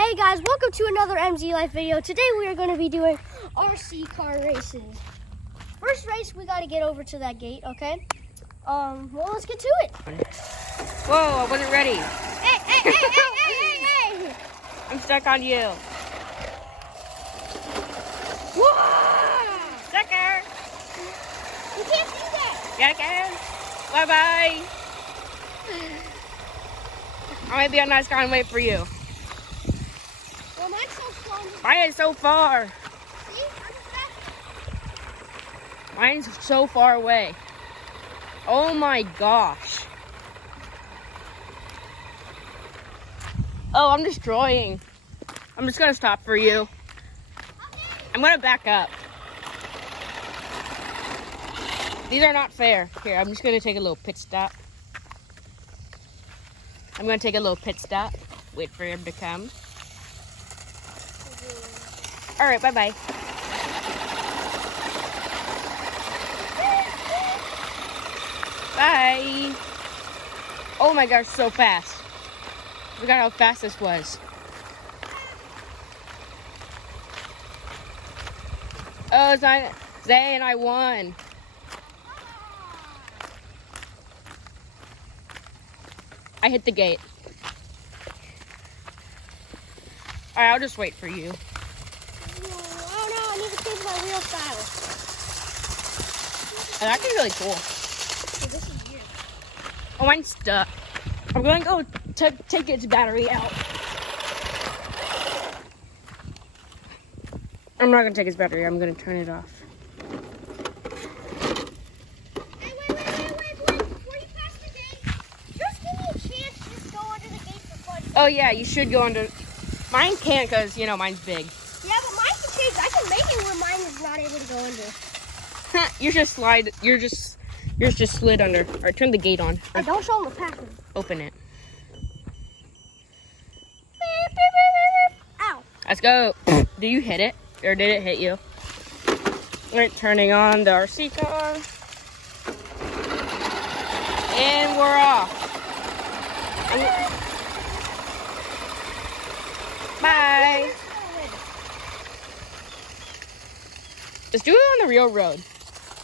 Hey guys, welcome to another MZ Life video. Today we are going to be doing RC car races. First race, we got to get over to that gate, okay? Well, let's get to it. Whoa, I wasn't ready. Hey! I'm stuck on you. Whoa! Sucker! You can't do that. Yeah, I can. Bye-bye. I might be on nice car and wait for you. Well, mine's so strong. Mine is so far. See? I'm fast. Mine's so far away. Oh my gosh. Oh, I'm destroying. I'm just gonna stop for you. I'm gonna back up. These are not fair. Here, I'm just gonna take a little pit stop. I'm gonna take a little pit stop. Wait for him to come. All right, bye-bye. Bye. Oh my gosh, so fast. I forgot how fast this was. Oh, Zay and I won. I hit the gate. All right, I'll just wait for you. Oh no, I need to change my wheel style. That's actually really cool. So this is weird. Oh, mine's stuck. I'm gonna go take its battery out. I'm not gonna take its battery. I'm gonna turn it off. Hey, wait. Before you pass the gate, just give me a chance to just go under the gate for fun. Oh yeah, you should go under. Mine can't because, you know, mine's big. Yeah, but mine can change. I can make it where mine is not able to go under. You just slide. Yours just slid under. All right, turn the gate on. Hey, don't show them the password. Open it. Ow. Let's go. Did you hit it? Or did it hit you? All right, turning on the RC car. And we're off. Bye. Let's do it on the real road.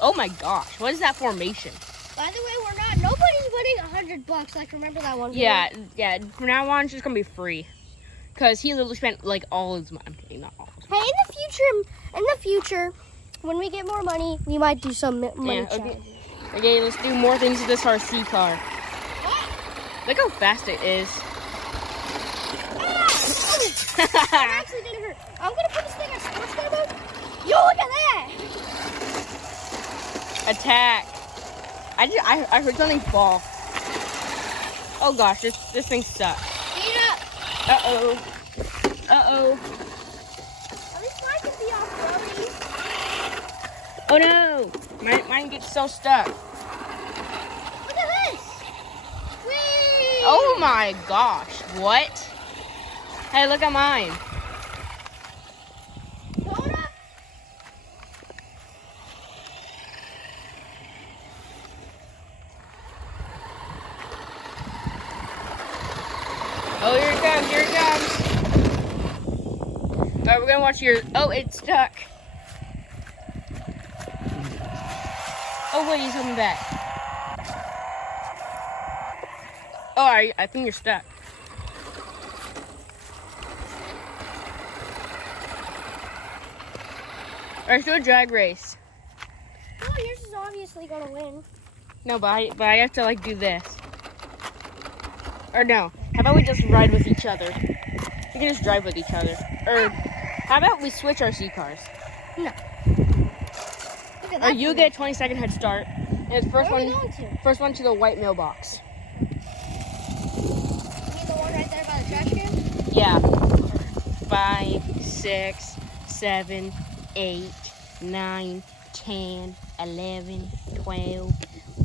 Oh my gosh, what is that formation? By the way, nobody's winning $100. Like, remember that one? Yeah. From now on, it's just gonna be free. Cause he literally spent like all his money. I'm kidding, not all. Hey, in the future, when we get more money, we might do some money Yeah, challenges. Okay, let's do more things to this RC car. Look how fast it is. That actually didn't hurt. I'm gonna put this thing on sports car mode. Yo, look at that! Attack. I heard something fall. Oh gosh, this thing sucks. Speed up. Uh-oh. Uh-oh. At least mine can be off roadie. Oh no! Mine gets so stuck. Look at this! Whee! Oh my gosh, what? Hey, look at mine. Hold up. Oh, here it comes. All right, we're gonna watch yours. Oh, it's stuck. Oh wait, he's coming back. Oh, I think you're stuck. All right, let's do a drag race. Oh, yours is obviously gonna win. No, but I have to like do this. Or no, how about we just ride with each other? We can just drive with each other. Or how about we switch RC cars? No. Look at Or that. you get a 20-second head start. And it's Where are we going to? first one to the white mailbox. You mean the one right there by the trash can? Yeah. 5, 6, 7, 8, 9, 10, 11, 12,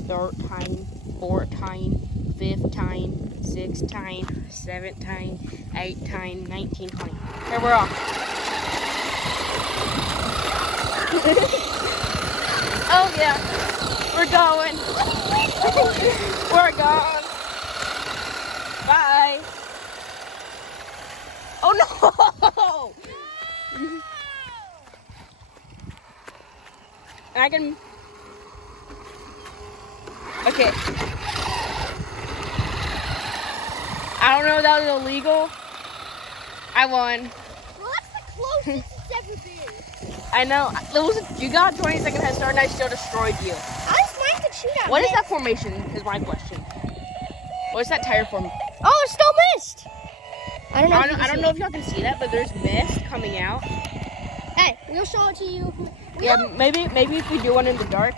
13, 14, 15, 16, 17, 18, 19, 20. Here we're off. Oh yeah, we're going. We're gone. Bye. Oh no! And I can. Okay. I don't know if that was illegal. I won. Well, that's the closest it's ever been. I know. You got a 20-second head start and I still destroyed you. I just might could shoot at What me. is that formation is my question. What's that tire form? Oh, it's still missed. I don't know. I don't know if y'all can see that, but there's mist coming out. Hey, we'll show it to you. Maybe if we do one in the dark.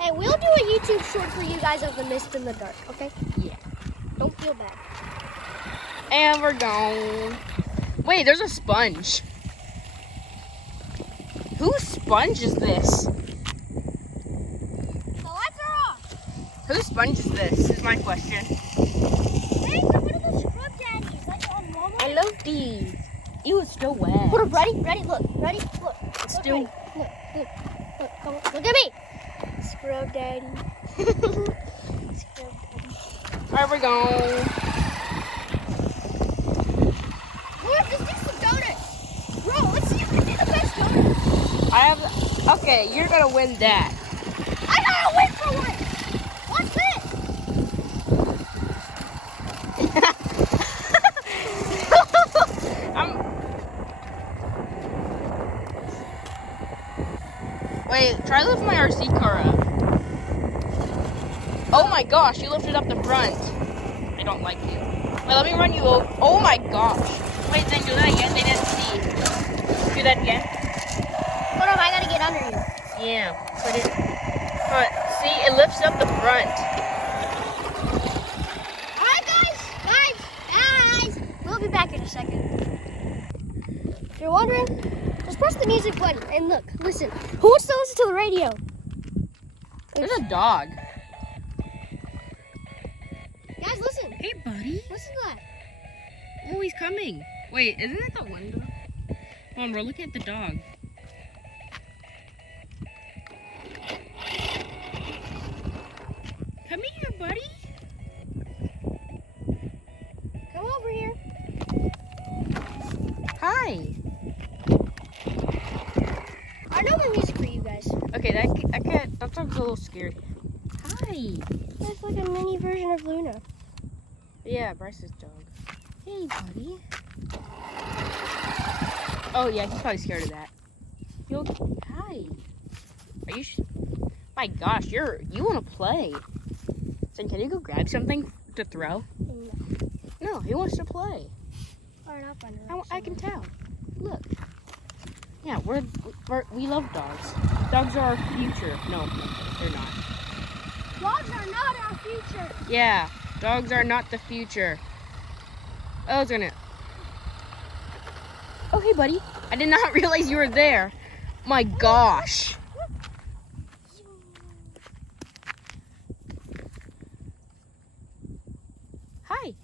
Hey, we'll do a YouTube short for you guys of the mist in the dark, okay? Yeah. Don't feel bad. And we're gone. Wait, there's a sponge. Whose sponge is this? The lights are off. Whose sponge is this? Is my question. Hey, they're one of those scrub daddies, like on Walmart. I love these. Ew, it's still wet. Put up, ready, look, look. It's still. Ready. Look, come on, look at me. Scrub daddy. Scrub daddy. Alright, we're gone. Let's do some donuts. Bro, let's see who can do the best donuts. Okay, you're gonna win that. I gotta wait for one. What's this? Wait, try to lift my RC car up. Oh my gosh, you lifted up the front. I don't like you. Wait, let me run you over. Oh my gosh. Wait, then do that again. They didn't see. Do that again. Hold on, I gotta get under you. Yeah. Put it. But see, it lifts up the front. Alright, guys. We'll be back in a second. If you're wondering, just press the music button and look, listen. Who wants to listen to the radio? There's a dog. Guys, listen. Hey, buddy. Listen to that. Oh, he's coming. Wait, isn't it the window? Hold on, bro. Look at the dog. Come here, buddy. Come over here. Hi. I know my music for you guys. Okay, that dog's a little scary. Hi. That's like a mini version of Luna. Yeah, Bryce's dog. Hey, buddy. Oh, yeah, he's probably scared of that. Hi. Are you? My gosh, you want to play? So can you go grab something to throw? No. No, he wants to play. Alright, I'll find it. I can tell. Look. Yeah, we love dogs. Dogs are our future. No, they're not. Dogs are not our future. Yeah, dogs are not the future. Oh, it's gonna. Oh, hey, buddy. I did not realize you were there. My gosh. Hi.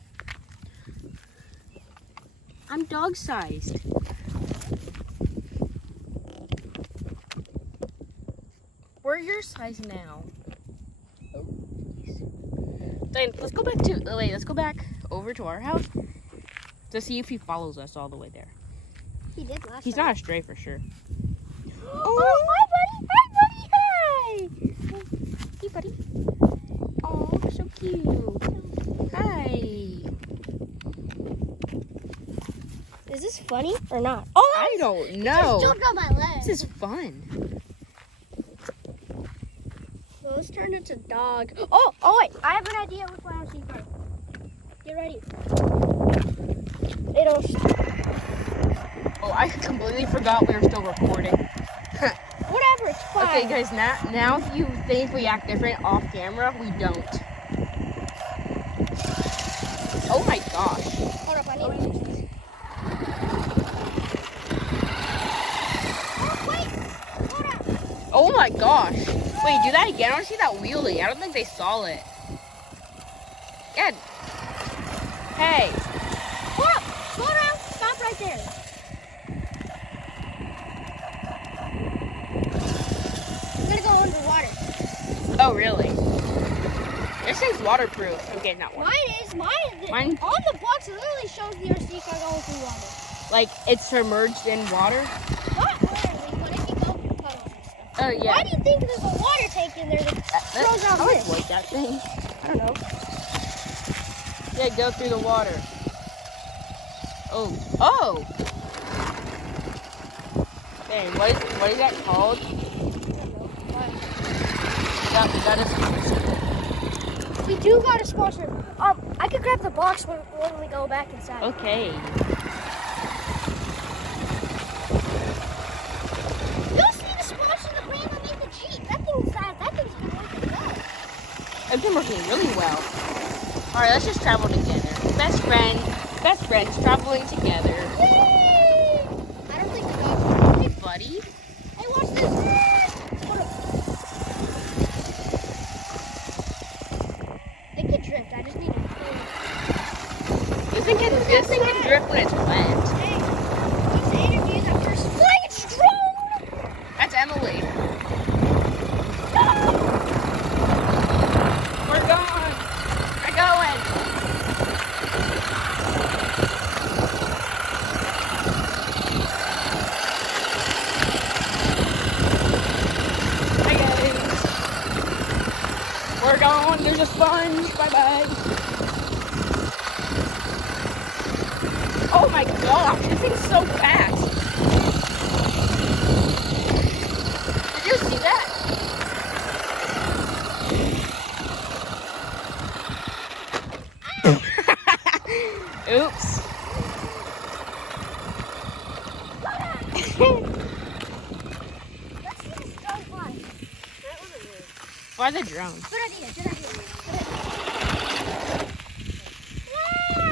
I'm dog-sized. We're your size now. Then let's go back let's go back over to our house to see if he follows us all the way there. He did last He's time. not a stray for sure. Oh, hi, buddy. Hi, buddy. Hi. Hey, buddy. Oh, so cute. Hi. Is this funny or not? Oh, I don't Just know. jumped on my leg. This is fun. Well, this turned into dog. Oh, wait. I have an idea with my RC car. Get ready. It'll. Oh, I completely forgot we were still recording. Whatever, it's fine. Okay, guys, now if you think we act different off camera, we don't. Oh my gosh. Hold up, I need to fix this. Oh, wait. Hold up. Oh my gosh. Wait, do that again. I want to see that wheelie. I don't think they saw it. Yeah. Hey. Hold up. Slow down. Stop right there. I'm gonna go underwater. Oh, really? This is waterproof. Okay, not water. Mine on the box. It literally shows the RC car going through water. Like it's submerged in water. Not literally, but if you go through puddles and stuff. Oh yeah. Why do you think there's a water tank in there that throws out I this? like that thing. I don't know. Yeah, go through the water. Oh. Dang, what is that called? That is. We do got a sponsor. I could grab the box when we go back inside. Okay. You'll see the sponsor the brand that made the Jeep. That thing's been working well. It's been working really well. All right, let's just travel together. Best friends traveling together. Yay! I don't think the dogs are. Hey, buddy. Hey, watch this. Hold up. They can drift. I just need to. This thing can drift when it's wet. Hey, let's introduce our first flying drone. That's Emily. No! We're going. We're going. Hi guys. We're going. There's a sponge. Bye bye. Oh my gosh, this thing's so fast. Did you see that? Oops. Let's see this drone fly. Why the drone? Good idea.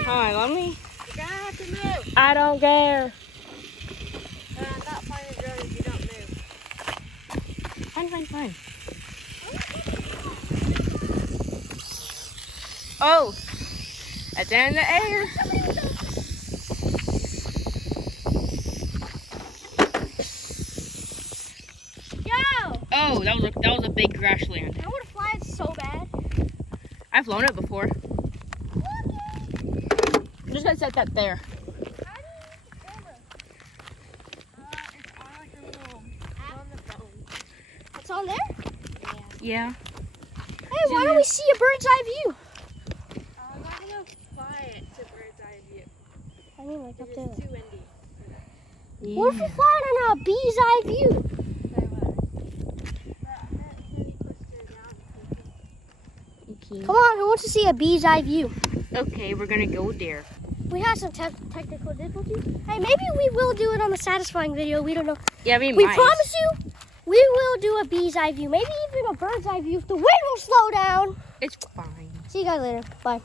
Hi, let me. You're gonna have to move. I don't care. I'm not flying the drone if you don't move. Fine. Oh, that's in the air. Yo! Oh, that was a big crash land. I want to fly it so bad. I've flown it before. I'm just gonna set that there. It's on there? Yeah. Hey, why don't we see a bird's eye view? I'm not gonna fly it to bird's eye view. I mean, like up there. It's too windy. What if we fly it on a bee's eye view? Okay. Come on, who wants to see a bee's eye view? Okay, we're gonna go there. We have some technical difficulties. Hey, maybe we will do it on the satisfying video. We don't know. Yeah, we We might. promise you, we will do a bee's eye view. Maybe even a bird's eye view if the wind will slow down. It's fine. See you guys later. Bye.